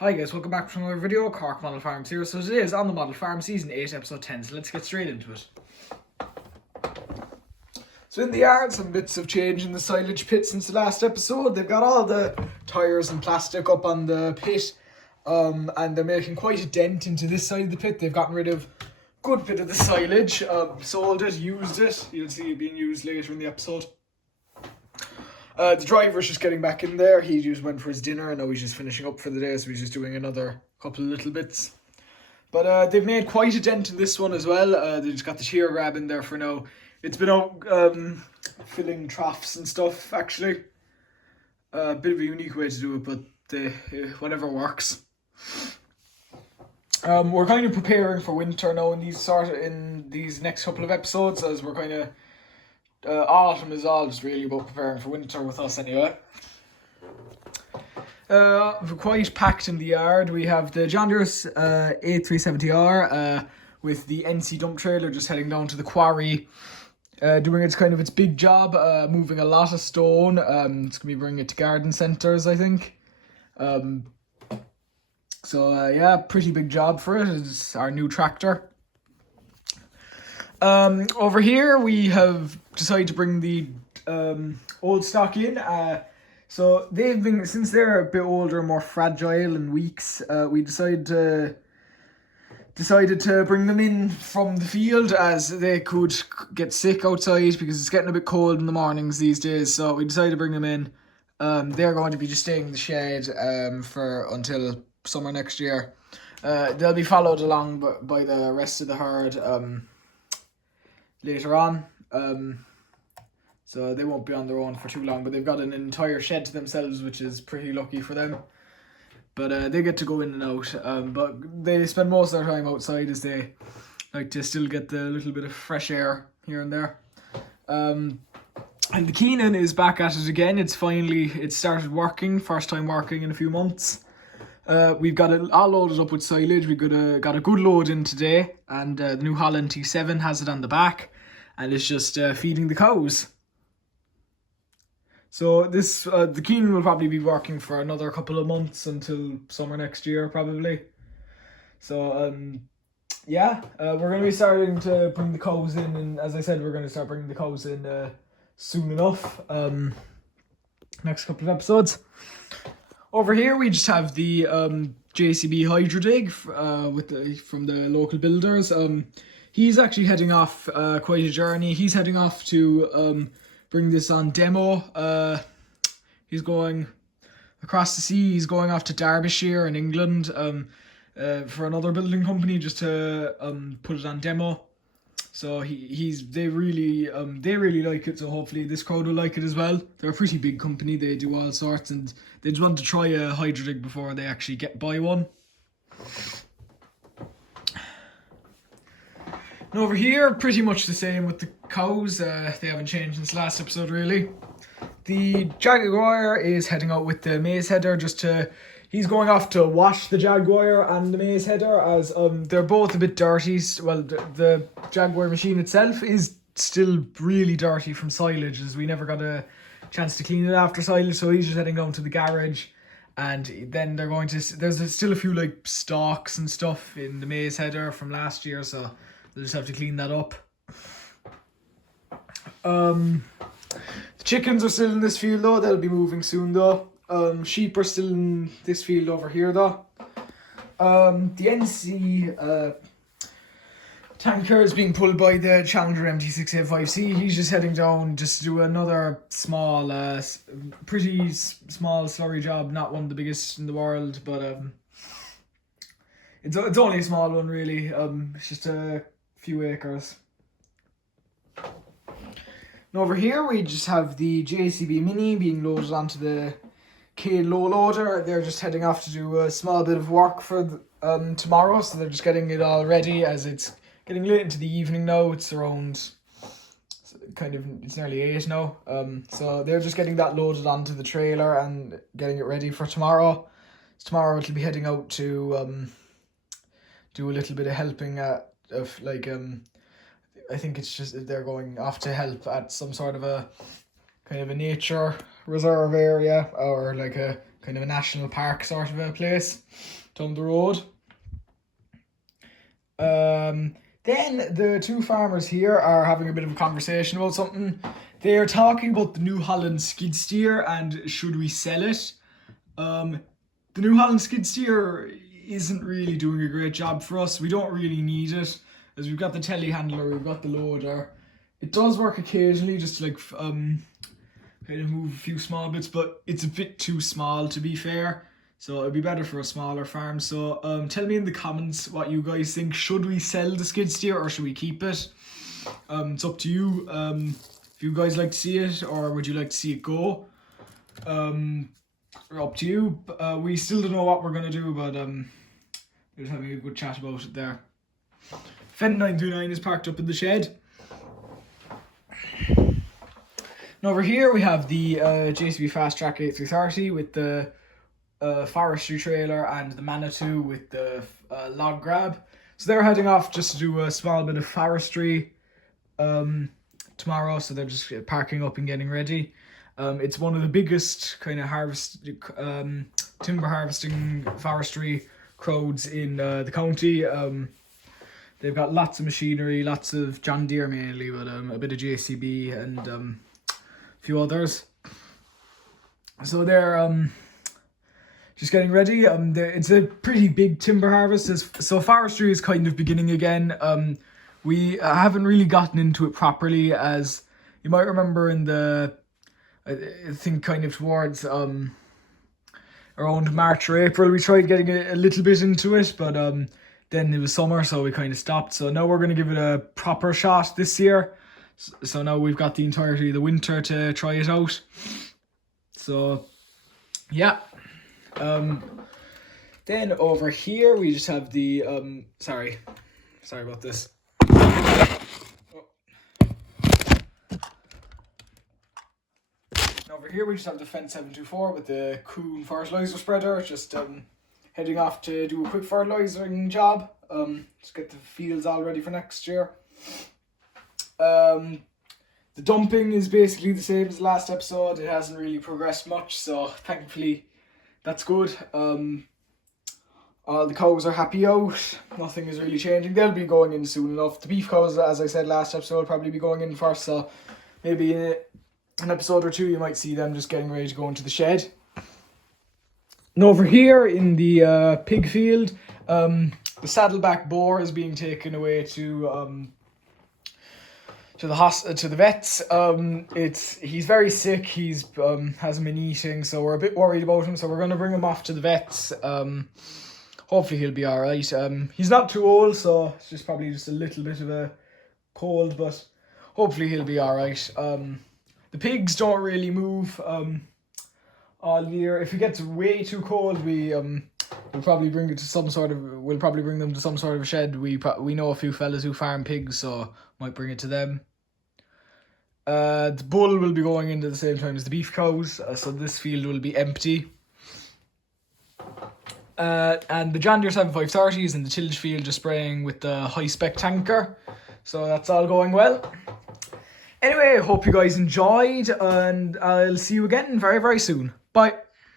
Hi guys, welcome back to another video. Cork Model Farms here. So today is on the Model Farm Season 8, Episode 10, so let's get straight into it. So in the yard, some bits of change in the silage pit since the last episode. They've got all the tyres and plastic up on the pit, and they're making quite a dent into this side of the pit. They've gotten rid of a good bit of the silage, sold it, used it. You'll see it being used later in the episode. The driver's just getting back in there. He just went for his dinner and now he's just finishing up for the day, so he's just doing another couple of little bits. But they've made quite a dent in this one as well. They just got the shear grab in there for now. It's been out filling troughs and stuff, actually. A bit of a unique way to do it, but whatever works. We're kind of preparing for winter now in these next couple of episodes, as we're kind of autumn is all just really about preparing for winter with us anyway. We're quite packed in the yard. We have the John Deere 8370R with the NC dump trailer just heading down to the quarry, doing its big job, moving a lot of stone. It's gonna be bringing it to garden centres, I think. Yeah, pretty big job for it. It's our new tractor. Over here we have decided to bring the old stock in. So they've been, since they're a bit older, more fragile and weeks, we decided to bring them in from the field, as they could get sick outside because it's getting a bit cold in the mornings these days. So we decided to bring them in. They're going to be just staying in the shed for until summer next year. They'll be followed along by the rest of the herd later on, so they won't be on their own for too long, but they've got an entire shed to themselves, which is pretty lucky for them. But they get to go in and out, but they spend most of their time outside, as they like to still get the little bit of fresh air here and there. And the Keenan is back at it again. It started working, first time working in a few months. We've got it all loaded up with silage. We got a good load in today, and the New Holland T7 has it on the back, and it's just feeding the cows. So this the Keenan will probably be working for another couple of months until summer next year, probably. So we're going to be starting to bring the cows in, and as I said, we're going to start bringing the cows in soon enough. Next couple of episodes. Over here we just have the JCB Hydrodig from the local builders. He's actually heading off quite a journey. He's heading off to bring this on demo. He's going across the sea. He's going off to Derbyshire in England for another building company just to put it on demo. So they really like it, so hopefully this crowd will like it as well. They're a pretty big company, they do all sorts, and they just want to try a Hydrodig before they actually buy one. And over here, pretty much the same with the cows. They haven't changed since last episode, really. The Jaguar is heading out with the maize header he's going off to wash the Jaguar and the maize header, as they're both a bit dirty. Well, the Jaguar machine itself is still really dirty from silage, as we never got a chance to clean it after silage, so he's just heading down to the garage, and then there's still a few like stalks and stuff in the maize header from last year, so they'll just have to clean that up. The chickens are still in this field though. They'll be moving soon though. Sheep are still in this field over here though. The NC tanker is being pulled by the Challenger MT6A5C. He's just heading down just to do another pretty small slurry job. Not one of the biggest in the world, but it's only a small one really. It's just a few acres. And over here we just have the JCB Mini being loaded onto the K low loader. They're just heading off to do a small bit of work for tomorrow, so they're just getting it all ready, as it's getting late into the evening now. It's nearly 8 now. So they're just getting that loaded onto the trailer and getting it ready for tomorrow. So tomorrow it'll be heading out to do a little bit of helping I think it's just they're going off to help at some sort of a kind of a nature reserve area, or like a kind of a national park sort of a place down the road. Then the two farmers here are having a bit of a conversation about something. They are talking about the New Holland skid steer and should we sell it. The New Holland skid steer isn't really doing a great job for us. We don't really need it, as we've got the telehandler, we've got the loader. It does work occasionally, just to like kind of move a few small bits, but it's a bit too small to be fair. So it'd be better for a smaller farm. So tell me in the comments what you guys think. Should we sell the skid steer or should we keep it? It's up to you. If you guys like to see it or would you like to see it go? Up to you. We still don't know what we're gonna do, but we're just having a good chat about it there. Fendt 929 is parked up in the shed. And over here we have the JCB Fast Track 8330 with the forestry trailer and the Manitou with the log grab. So they're heading off just to do a small bit of forestry tomorrow, so they're just parking up and getting ready. It's one of the biggest kind of timber harvesting forestry crowds in the county. They've got lots of machinery, lots of John Deere mainly, but a bit of JCB and a few others. So they're just getting ready. It's a pretty big timber harvest. So forestry is kind of beginning again. We haven't really gotten into it properly, as you might remember in the, I think kind of towards around March or April, we tried getting a little bit into it, but then it was summer, so we kind of stopped. So now we're going to give it a proper shot this year. So now we've got the entirety of the winter to try it out. So yeah. Then over here we just have the sorry about this. Over here we just have the Fendt 724 with the Kuhn fertilizer spreader, just heading off to do a quick fertilizing job, just get the fields all ready for next year. The dumping is basically the same as the last episode. It hasn't really progressed much, so thankfully that's good. All the cows are happy out. Nothing is really changing. They'll be going in soon enough. The beef cows, as I said last episode, will probably be going in first, so maybe in an episode or two you might see them just getting ready to go into the shed. And over here in the pig field, the saddleback boar is being taken away to the vets. He's very sick. He's hasn't been eating, so we're a bit worried about him. So we're gonna bring him off to the vets. Hopefully he'll be all right. He's not too old, so it's just probably just a little bit of a cold, but hopefully he'll be all right. The pigs don't really move all year. If it gets way too cold, we'll probably bring them to some sort of a shed. We know a few fellas who farm pigs, so might bring it to them. The bull will be going into the same time as the beef cows, so this field will be empty. And the John Deere 7530 is in the tillage field just spraying with the high-spec tanker. So that's all going well. Anyway, hope you guys enjoyed, and I'll see you again very, very soon. Bye.